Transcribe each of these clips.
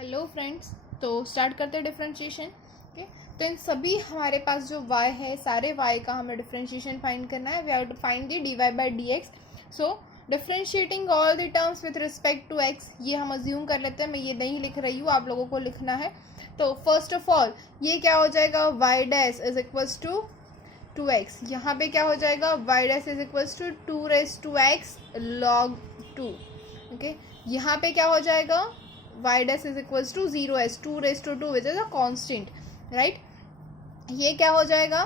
Hello friends, तो start करते हैं डिफरेंशिएशन। ओके, तो इन सभी हमारे पास जो y है, सारे y का हमें डिफरेंशिएशन फाइंड करना है। We have to find the dy by dx। So differentiating all the terms with respect to x, ये हम अज्यूम कर लेते हैं। मैं ये नहीं लिख रही हूँ, आप लोगों को लिखना है। तो फर्स्ट ऑफ ऑल ये क्या हो जाएगा, y dash is equals to 2x। यहाँ पे क्या हो जाएगा, y dash is equals to 2 raise to x log 2। Okay, यहाँ पे क्या हो जाएगा, y dash is equals to 0s 2 raised to 2 which is a constant, right? ये क्या हो जाएगा,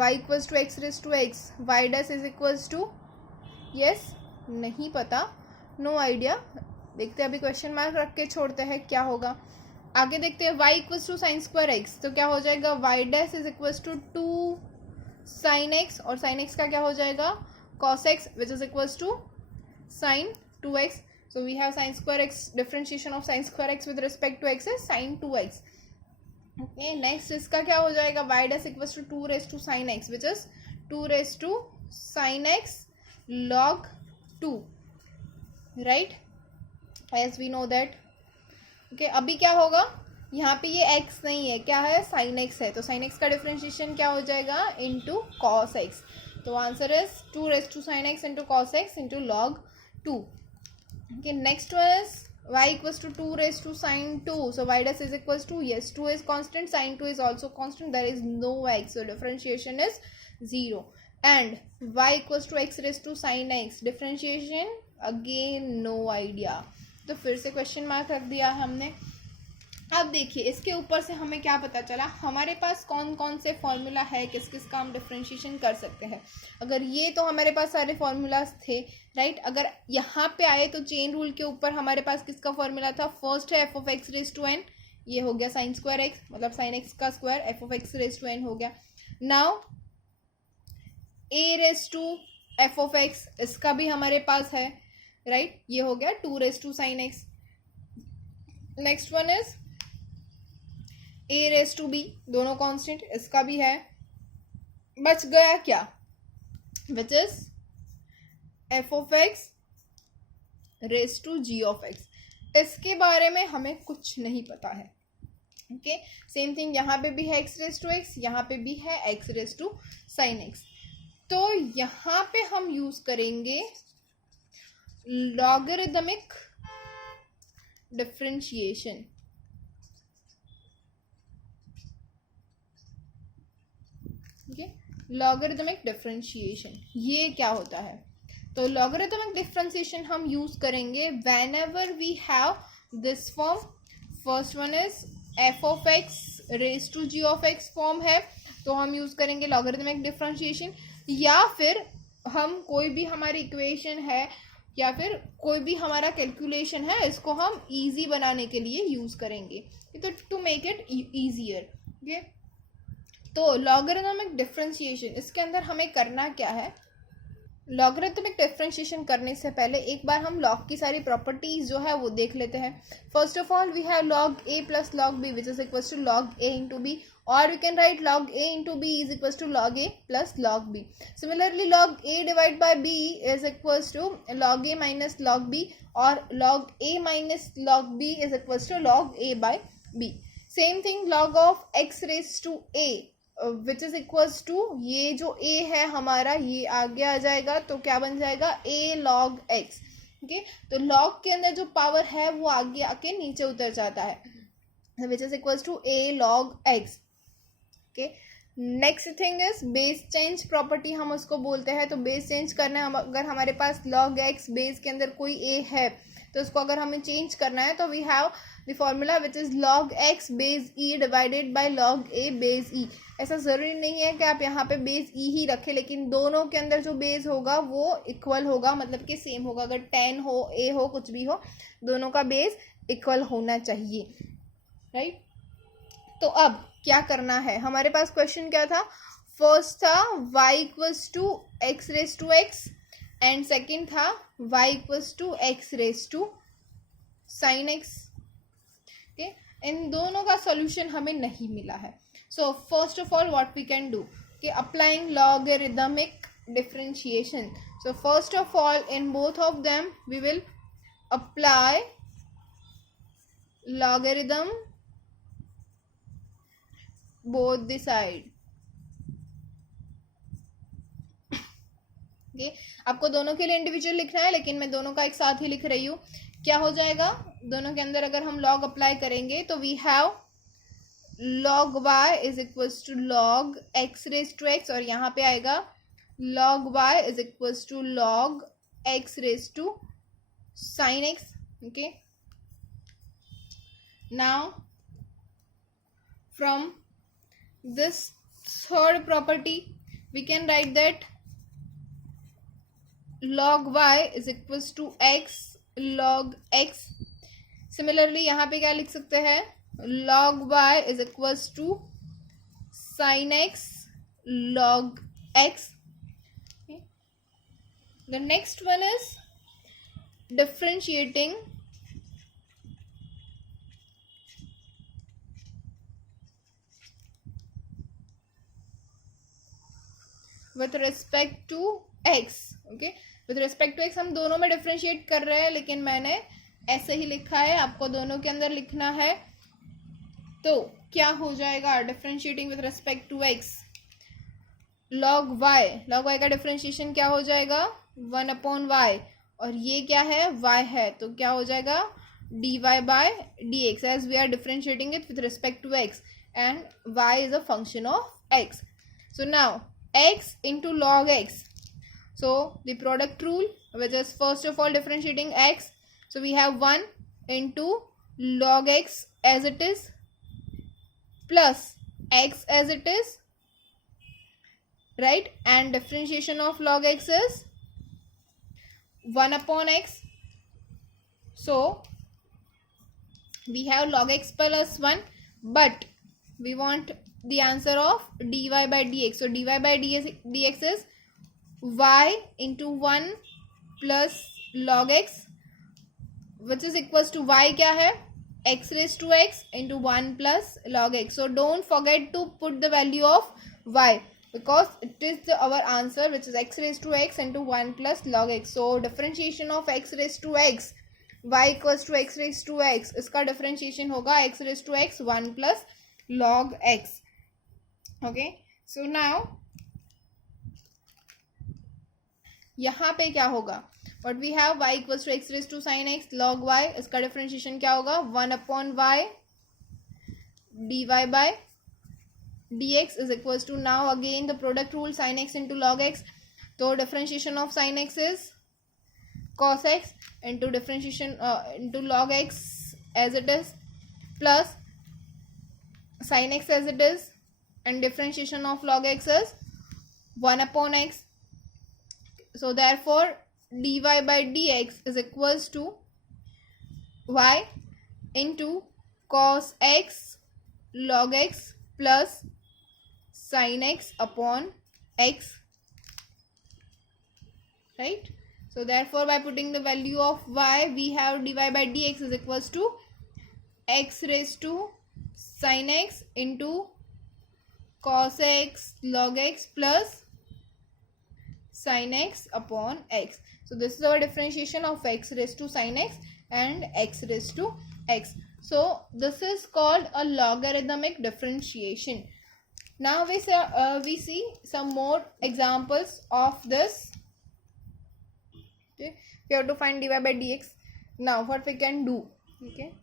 y equals to x raised to x, y dash is equals to, yes, नहीं पता, no idea। देखते हैं, अभी क्वेश्चन मार्क रख के छोड़ते हैं क्या होगा। आगे देखते हैं, y equals to sin square x, तो क्या हो जाएगा, y dash is equals to 2 sin x, और sin x का क्या हो जाएगा, cos x which is equals to sin 2x। So we have sin square x, differentiation of sin square x with respect to x is sin 2x। Okay, next इसका क्या हो जाएगा, y dash equals to 2 raised to sin x which is 2 raised to sin x log 2, right? As we know that। Okay, अभी क्या होगा, यहाँ पे ये x नहीं है, क्या है, sin x है, तो sin x का डिफरेंशिएशन क्या हो जाएगा, into cos x। तो answer is 2 raised to sin x into cos x into log 2। Okay, next one is y equals to 2 raised to sin 2. So y dash is equals to, yes, 2 is constant, sin 2 is also constant, there is no x, so differentiation is 0। And y equals to x raised to sin x, differentiation again no idea। तो फिर से question mark रख दिया हमने। अब देखिए, इसके ऊपर से हमें क्या पता चला, हमारे पास कौन कौन से फॉर्मूला है, किस किस का हम डिफरेंशिएशन कर सकते हैं। अगर ये तो हमारे पास सारे फॉर्मूलाज थे, राइट। अगर यहाँ पे आए तो चेन रूल के ऊपर हमारे पास किसका फॉर्मूला था, फर्स्ट है F of X raise to N, ये हो गया साइन स्क्वायर एक्स, मतलब साइन एक्स का square, F of X raise to N हो गया। Now A raise to F of X, इसका भी हमारे पास है, राइट, ये हो गया 2 raise to sine X. Next one is a raise to b, दोनों कांस्टेंट, इसका भी है। बच गया क्या, which is f of x raise to g of x। इसके बारे में हमें कुछ नहीं पता है। ओके, सेम थिंग यहाँ पे भी है x रेज टू x, यहाँ पे भी है x raise to sine x। तो यहाँ पे हम यूज करेंगे लॉगरिदमिक डिफरेंशिएशन। लॉगरिदमिक डिफरेंशिएशन, ये क्या होता है, तो लॉगरिदमिक डिफरेंशिएशन हम यूज करेंगे whenever we have this form. First one is F of X raise to G of X form है, तो हम यूज करेंगे लॉगरिदमिक डिफरेंशिएशन। या फिर हम कोई भी हमारी इक्वेशन है या फिर कोई भी हमारा कैलकुलेशन है, इसको हम इजी बनाने के लिए यूज करेंगे, तो to make it easier. Okay, तो लॉगरिदमिक डिफरेंशिएशन, इसके अंदर हमें करना क्या है, लॉगरिदमिक डिफरेंशिएशन करने से पहले एक बार हम लॉग की सारी प्रॉपर्टीज जो है वो देख लेते हैं। First of all we have log a plus log b which is equals to log a into b, और we can write log a into b is equals to log a plus log b. Similarly log a divide by b is equals to log a minus log b, और log a minus log b is equals to log a by b. Same thing log of X raise to A which is equals to, ये जो a है हमारा ये आगे आ जाएगा, तो क्या बन जाएगा, a log x। ओके, तो log के अंदर जो पावर है वो आगे आके नीचे उतर जाता है, which is equals to a log x। Okay, next thing is base change property, हम उसको बोलते हैं। तो बेस चेंज करना है, अगर हमारे पास log x बेस के अंदर कोई a है, तो उसको अगर हमें चेंज करना है तो we have the formula which is log x base e divided by log a base e। ऐसा ज़रूरी नहीं है कि आप यहाँ पे बेस ई ही रखें, लेकिन दोनों के अंदर जो बेस होगा वो इक्वल होगा, मतलब कि सेम होगा। अगर 10 हो, ए हो, कुछ भी हो, दोनों का बेस इक्वल होना चाहिए, राइट। तो अब क्या करना है, हमारे पास क्वेश्चन क्या था, फर्स्ट था y equals to x raise to x, and second था y equals to x raise to sine x. Okay, इन दोनों का सॉल्यूशन हमें नहीं मिला है। So first of all what we can do, okay, applying logarithmic differentiation. So first of all in both of them we will apply logarithm both the side. Okay आपको दोनों के लिए इंडिविजुअल लिखना है, लेकिन मैं दोनों का एक साथ ही लिख रही हूँ. क्या हो जाएगा दोनों के अंदर अगर हम लॉग अप्लाई करेंगे तो we have log y is equals to log x raise to x, और यहाँ पे आएगा log y is equals to log x raise to sin x. Okay now from this third property we can write that log y is equals to x log x. Similarly यहाँ पे क्या लिख सकते हैं, log y is equals to sin x log x. Okay. The next one is differentiating with respect to x. Okay, with respect to x हम दोनों में differentiate कर रहे हैं, लेकिन मैंने ऐसे ही लिखा है, आपको दोनों के अंदर लिखना है. तो क्या हो जाएगा differentiating with respect to x, log y का डिफ्रेंशिएशन क्या हो जाएगा 1/y, और ये क्या है y है, तो क्या हो जाएगा dy by dx, as we are differentiating it with respect to x and y is a function of x. So now x into log x, so the product rule, which is first of all differentiating x, so we have 1 into log x as it is plus x as it is, right, and differentiation of log x is 1/x. So we have log x plus 1, but we want the answer of dy by dx. So dy by dx is y into 1 plus log x, which is equals to y क्या है x raised to x into 1 plus log x. So don't forget to put the value of y, because it is our answer, which is x raised to x into 1 plus log x. So differentiation of x raised to x, y equals to x raised to x, इसका differentiation होगा x raised to x 1 plus log x. Okay, so now यहाँ पे क्या होगा, what we have y equals to x raised to sin x log y, इसका differentiation क्या होगा 1/y dy by dx is equals to, now again the product rule, sin x into log x. So differentiation of sin x is cos x into differentiation into log x as it is plus sin x as it is, and differentiation of log x is 1/x. So therefore dy by dx is equals to y into cos x log x plus sin x upon x, right? So therefore by putting the value of y, we have dy by dx is equals to x raised to sin x into cos x log x plus sin x upon x. So this is our differentiation of x raised to sin x and x raised to x. So this is called a logarithmic differentiation. Now we see some more examples of this. Okay, we have to find dy by dx. Now what we can do, okay,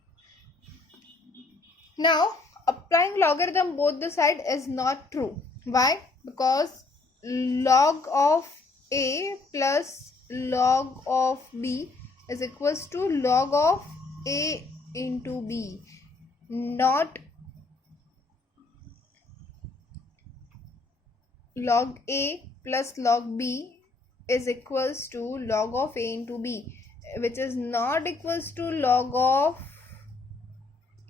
now applying logarithm both the side is not true. Why? Because log of a plus log of b is equals to log of a into b, not log a plus log b is equals to log of a into b, which is not equals to log of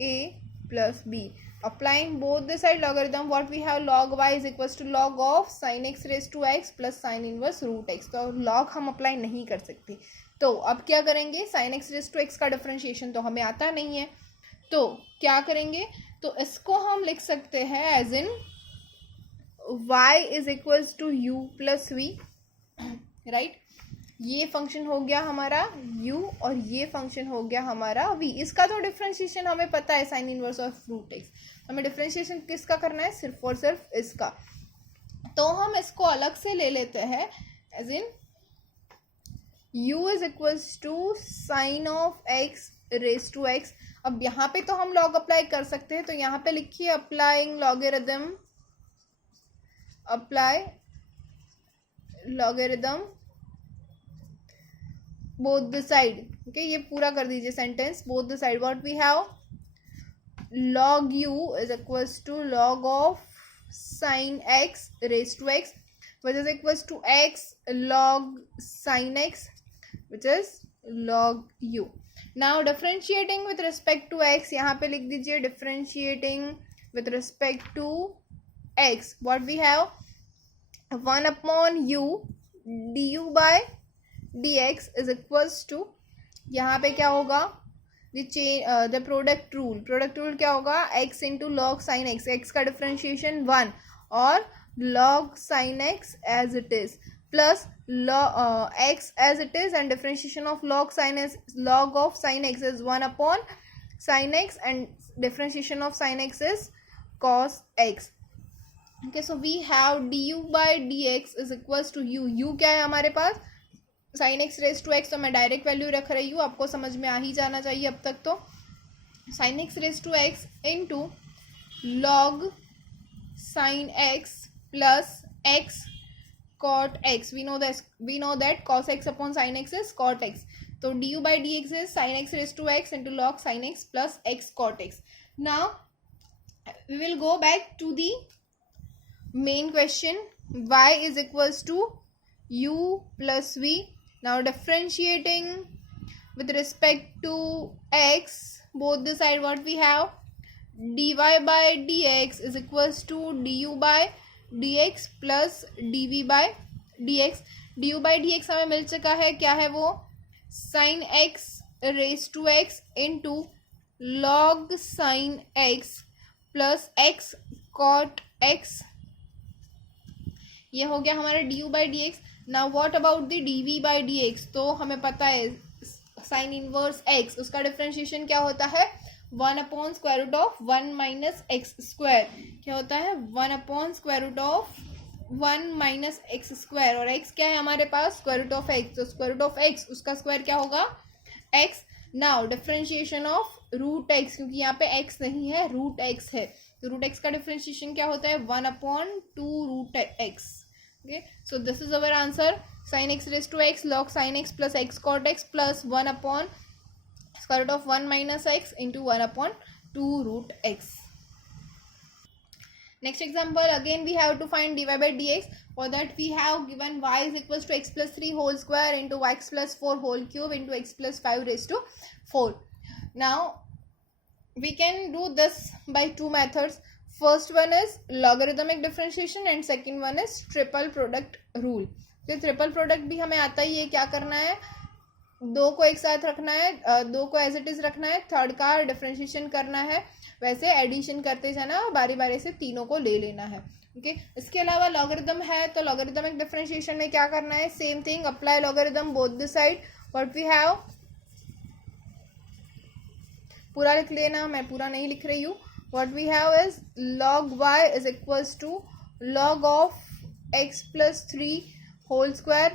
a plus b. Applying both the side logarithm, what we have log y is equals to log of sin x raised to x plus sin inverse root x. तो log हम apply नहीं कर सकते, तो अब क्या करेंगे, sin x raised to x का डिफरेंशिएशन तो हमें आता नहीं है, तो क्या करेंगे, तो इसको हम लिख सकते हैं as in y is equals to u plus v, right? ये फंक्शन हो गया हमारा u और ये फंक्शन हो गया हमारा v। इसका तो डिफ्रेंशिएशन हमें पता है, sine inverse of root X. हमें डिफ्रेंशिएशन किसका करना है, सिर्फ और सिर्फ इसका। तो हम इसको अलग से ले लेते हैं, as in u is equals to sine of x raise to x। अब यहाँ पे तो हम लॉग अप्लाई कर सकते हैं, तो यहाँ पे लिखिए applying logarithm, apply logarithm both the side. Okay, ये पूरा कर दीजिए sentence, both the side. What we have, log u is equals to log of sin x raised to x, which is equals to x log sin x, which is log u. Now differentiating with respect to x, यहाँ पे लिख दीजिए differentiating with respect to x, what we have, 1 upon u du by dx is equals to, यहाँ पे क्या होगा, the product rule, product rule क्या होगा, x into log sine X, X का डिफ्रेंशिएशन 1 और log sine X as it is, plus X as it is and differentiation of log sine X, log of sine x is 1 upon sine X and differentiation of sine x is cos X. Okay, so we have du by dx is equals to u क्या है हमारे पास, sign x raise to x, तो मैं direct value रख रही हूँ, आपको समझ में आ ही जाना चाहिए अब तक। तो sine x raise to x into log sine x plus x cot x, we know that cos x upon sine x is cot x, तो d u by d x is sine x raise to x into log sine x plus x cot x. Now we will go back to the main question, y is equals to u plus v. Now differentiating with respect to x, both the side what we have, dy by dx is equals to du by dx plus dv by dx। du by dx हमें मिल चुका है, क्या है वो, sin x raised to x into log sin x plus x cot x, ये हो गया हमारा du by dx। Now what about the dv by dx, तो हमें पता है साइन इनवर्स x, उसका डिफरेंशिएशन क्या होता है, 1 upon square root of 1 minus x square, क्या होता है 1 upon square root of 1 minus x square, और x क्या है हमारे पास, स्क्वायर रूट ऑफ x, तो स्क्वायर रूट ऑफ x उसका स्क्वायर क्या होगा x। Now differentiation of root x, क्योंकि यहाँ पे x नहीं है रूट x है, तो रूट x का डिफरेंशिएशन क्या होता है 1 upon 2 root x। Okay, so this is our answer, sin x raised to x log sin x plus x cot x plus 1 upon square root of 1 minus x into 1 upon 2 root x. Next example, again we have to find dy by dx. For that we have given y is equals to x plus 3 whole square into x plus 4 whole cube into x plus 5 raised to 4. Now we can do this by two methods. First one is logarithmic differentiation and second one is triple product rule. तो triple product भी हमें आता ही है, क्या करना है, दो को एक साथ रखना है, दो को एज इट इज रखना है, थर्ड का डिफरेंशिएशन करना है, वैसे एडिशन करते जाना, बारी बारी से तीनों को ले लेना है। ओके, इसके अलावा लॉगरिथम है, तो लॉगरिथमिक डिफरेंशिएशन में क्या करना है, same thing, apply logarithm both the side. What we have, पूरा लिख लेना, मैं पूरा नहीं लिख रही हूँ। What we have is log y is equals to log of x plus 3 whole square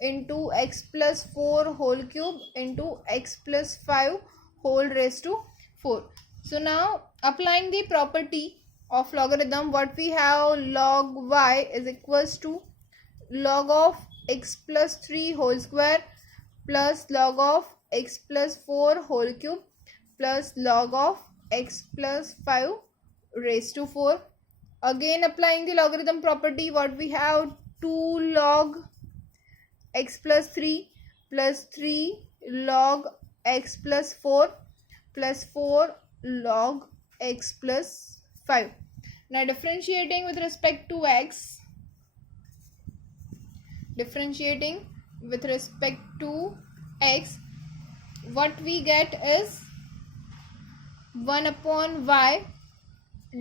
into x plus 4 whole cube into x plus 5 whole raised to 4. So now applying the property of logarithm, what we have, log y is equals to log of x plus 3 whole square plus log of x plus 4 whole cube plus log of x plus 5 raised to 4. Again applying the logarithm property, what we have, 2 log x plus 3 plus 3 log x plus 4 plus 4 log x plus 5. Now differentiating with respect to x, differentiating with respect to x, what we get is 1 upon y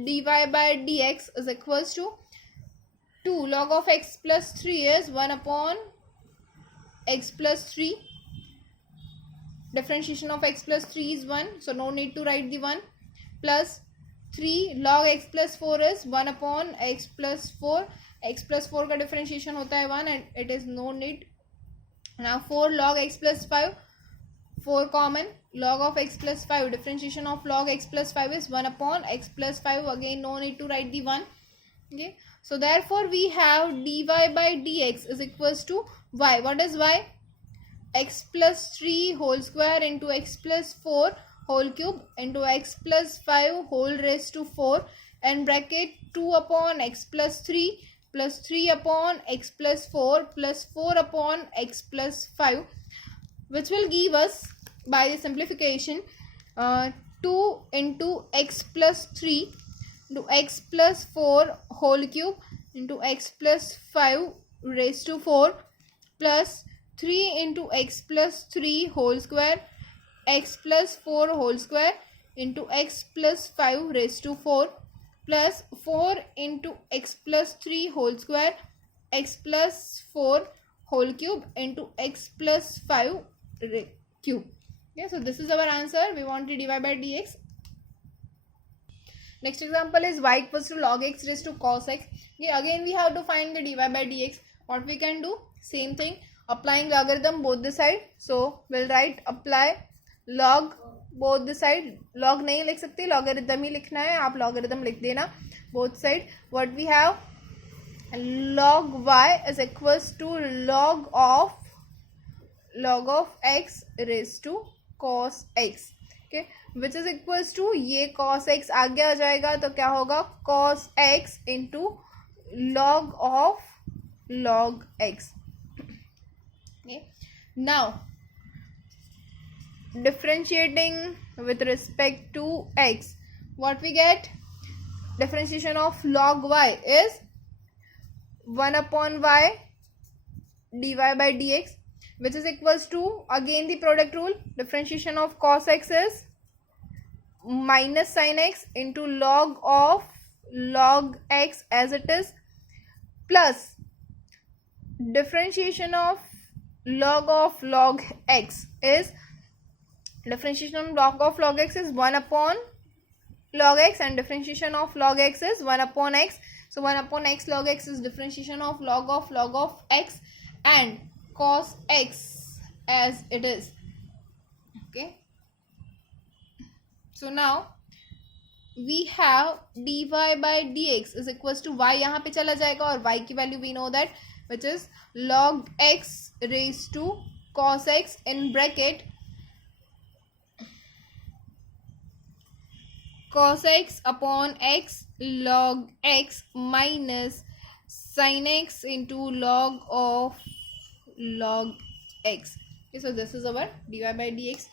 dy by dx is equals to 2 log of x plus 3 is 1 upon x plus 3. Differentiation of x plus 3 is 1, so no need to write the 1. Plus 3 log x plus 4 is 1 upon x plus 4. x plus 4 का differentiation होता है 1 and it is no need. Now 4 log x plus 5, 4 common, log of x plus 5, differentiation of log x plus 5 is 1 upon x plus 5, again no need to write the 1. Okay, so therefore we have dy by dx is equals to y. What is y? X plus 3 whole square into x plus 4 whole cube into x plus 5 whole raised to 4 and bracket 2 upon x plus 3 plus 3 upon x plus 4 plus 4 upon x plus 5, which will give us by the simplification 2 into x plus 3 into x plus 4 whole cube into x plus 5 raised to 4 plus 3 into x plus 3 whole square x plus 4 whole square into x plus 5 raised to 4 plus 4 into x plus 3 whole square x plus 4 whole cube into x plus 5 cube. Yeah, so this is our answer. We want to divide by dx. Next example is y equals to log x raised to cos x. Okay, again we have to find the dy by dx. What we can do? Same thing, applying logarithm both the side. So we'll write apply log both the side. Log नहीं लिख सकते, logarithm ही लिखना है, आप logarithm लिख देना both side. What we have? Log y is equals to log of x raised to cos x. Okay, which is equals to ये cos x आगे आ जाएगा तो क्या होगा? cos x into log of log x. Okay, now differentiating with respect to x, what we get? Differentiation of log y is 1 upon y dy by dx, which is equals to, again the product rule, differentiation of cos x is minus sin x into log of log x as it is, plus differentiation of log x is, differentiation of log x is 1 upon log x and differentiation of log x is 1 upon x. So 1 upon x log x is differentiation of log of x and cos x as it is. Okay, so now we have dy by dx is equals to y यहाँ पे चला जाएगा और y की value we know that, which is log x raised to cos x in bracket cos x upon x log x minus sin x into log of log x. Okay, so this is our dy by dx.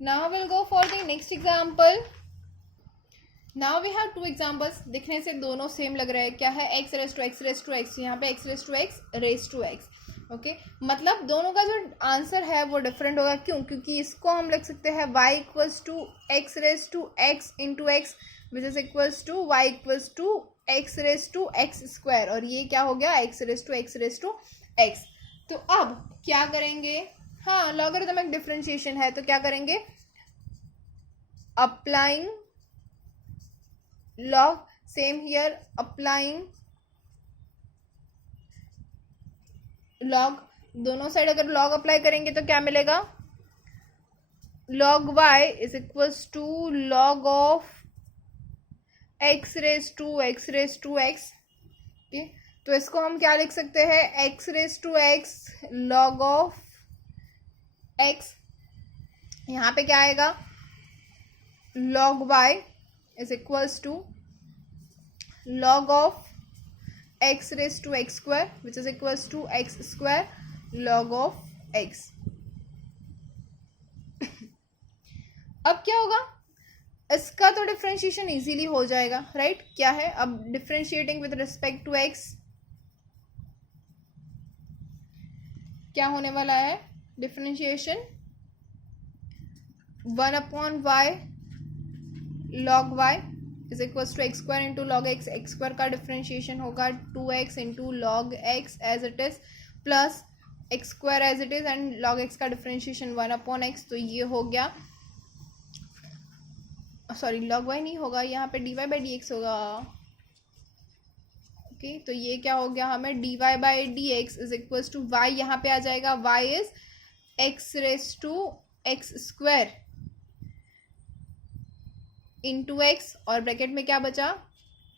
Now we'll go for the next example. Now we have two examples. दिखने से दोनों same लग रहा है. क्या है? x raise to x, यहाँ पे x raise to x. Okay, मतलब दोनों का जो आंसर है वो डिफरेंट होगा. क्यों? क्योंकि इसको हम लिख सकते हैं y equals to x raise to x into x which is equals to y equals to x raise to x square, और ये क्या हो गया? x raise to x. तो अब क्या करेंगे? हाँ, लॉगरिथमिक डिफरेंशिएशन है तो क्या करेंगे? Applying log, same here, applying log, दोनों साइड अगर log अप्लाई करेंगे तो क्या मिलेगा? log y is equals to log of x raised to x. okay, तो इसको हम क्या लिख सकते हैं? x raised to x log of x. यहाँ पे क्या आएगा? log y is equals to log of x raised to x square which is equals to x square log of x. अब क्या होगा? इसका तो डिफरेंशिएशन इजीली हो जाएगा, राइट? क्या है? अब differentiating with respect to x क्या होने वाला है? डिफरेंशिएशन 1 अपॉन y log y is equals to x square into log x. x square का डिफरेंशिएशन होगा 2x into log x as it is, plus x square as it is and log x का differentiation 1/x, तो ये हो गया, sorry log Y नहीं होगा, यहाँ पे dy बाई डी एक्स होगा। ओके, तो ये क्या हो गया हमें, dy by d x is equals to y, यहाँ पे आ जाएगा y is x raise to x square into x, और ब्रैकेट में क्या बचा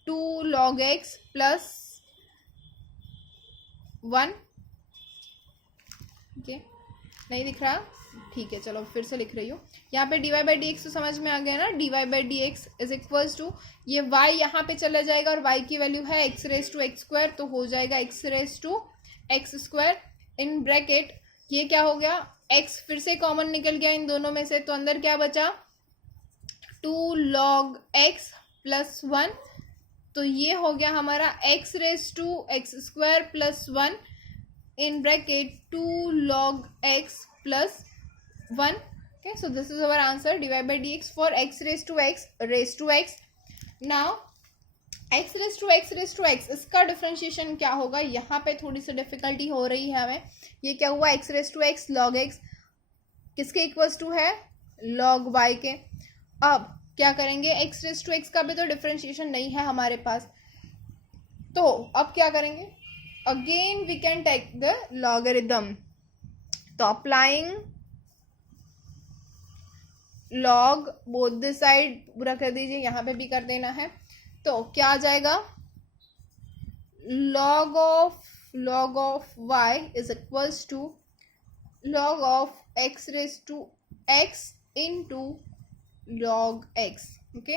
2 log x प्लस 1। ओके, नहीं दिख रहा, ठीक है चलो फिर से लिख रही हूँ। यहाँ पे dy बाई डी एक्स तो समझ में आ गया ना, dy by d x is equals to ये y यहाँ पे चला जाएगा और y की वैल्यू है x raise to x square, तो हो जाएगा x raise to x square in bracket, ये क्या हो गया x फिर से कॉमन निकल गया इन दोनों में से, तो अंदर क्या बचा 2 log x प्लस 1, तो ये हो गया हमारा x raise to x square plus 1 in bracket 2 log x plus 1। okay, so this is our answer, dy by dx for x raised to x। now x raised to x इसका differentiation क्या होगा, यहाँ पे थोड़ी सी difficulty हो रही है हमें। ये क्या हुआ x raised to x log x किसके इक्वल्स टू है, log y के। अब क्या करेंगे, x raised to x का भी तो डिफरेंशिएशन नहीं है हमारे पास, तो अब क्या करेंगे, again we can take the logarithm, तो applying log both the side पूरा कर दीजिए, यहाँ पे भी कर देना है, तो क्या आ जाएगा log of y is equals to log of x raise to x into log x। Okay,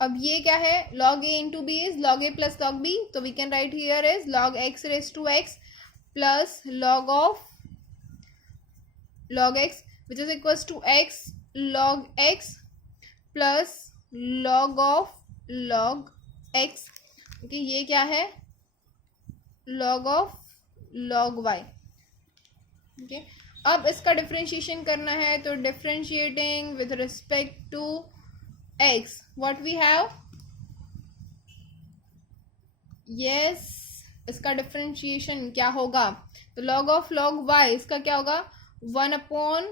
अब ये क्या है, log a into b is log a plus log b, तो we can write here is log x raise to x plus log of log x which is equals to x log x plus log of log x। Okay, ये क्या है log of log y। Okay, अब इसका differentiation करना है, तो differentiating with respect to x what we have, yes इसका differentiation क्या होगा, तो log ऑफ log y इसका क्या होगा 1/log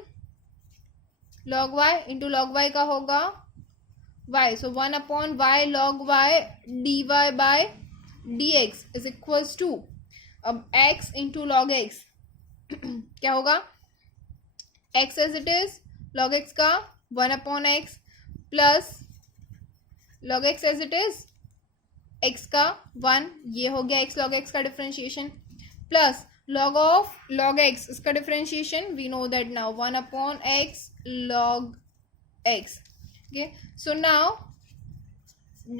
y into log y का होगा y, so 1/y log y dy by dx is equals to, अब x इंटू log x क्या होगा, x as it is log x का 1/x plus log x as it is x का 1, ये हो गया x log x का differentiation, plus log of log x इसका differentiation we know that now 1/x log x। Okay, so now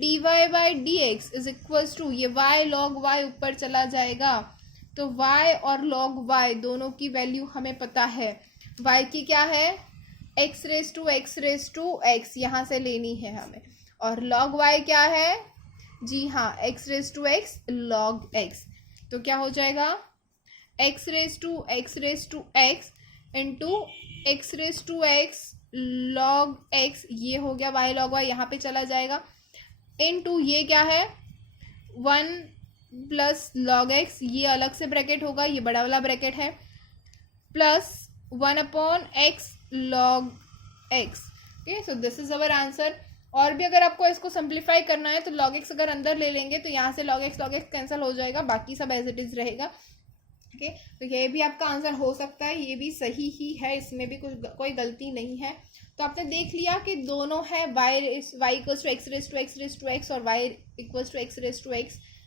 dy by dx is equals to, ये y log y ऊपर चला जाएगा, तो y और log y दोनों की वैल्यू हमें पता है, y की क्या है x रेज टू x यहाँ से लेनी है हमें, और log y क्या है, जी हाँ x raise to x log x, तो क्या हो जाएगा x raise to x into x raise to x log x, ये हो गया y log y यहाँ पे चला जाएगा, इंटू ये क्या है 1 प्लस log x, ये अलग से ब्रैकेट होगा, ये बड़ा वाला ब्रैकेट है, plus 1/x log x। Okay, so this is our answer. और भी अगर आपको इसको सिंप्लीफाई करना है तो log x अगर अंदर ले लेंगे तो यहाँ से log x कैंसिल हो जाएगा, बाकी सब एज इट इज रहेगा। ओके, तो ये भी आपका आंसर हो सकता है, ये भी सही ही है, इसमें भी कोई गलती नहीं है। तो आपने देख लिया कि दोनों है y equals to x raise to x और y equals to x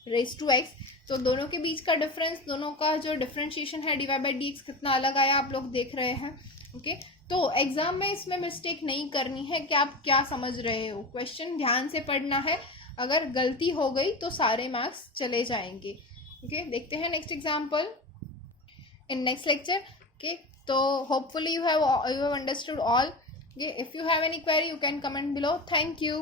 raise to x, तो दोनों के बीच का डिफरेंस, दोनों का जो डिफरेंशिएशन है dy बाई dx कितना अलग आया आप लोग देख रहे हैं। ओके, तो एग्जाम में इसमें मिस्टेक नहीं करनी है कि आप क्या समझ रहे हो, क्वेश्चन ध्यान से पढ़ना है, अगर गलती हो गई तो सारे मार्क्स चले जाएंगे। ओके, देखते हैं next example in next lecture। okay, so hopefully you have understood all। okay, if you have any query you can comment below। thank you।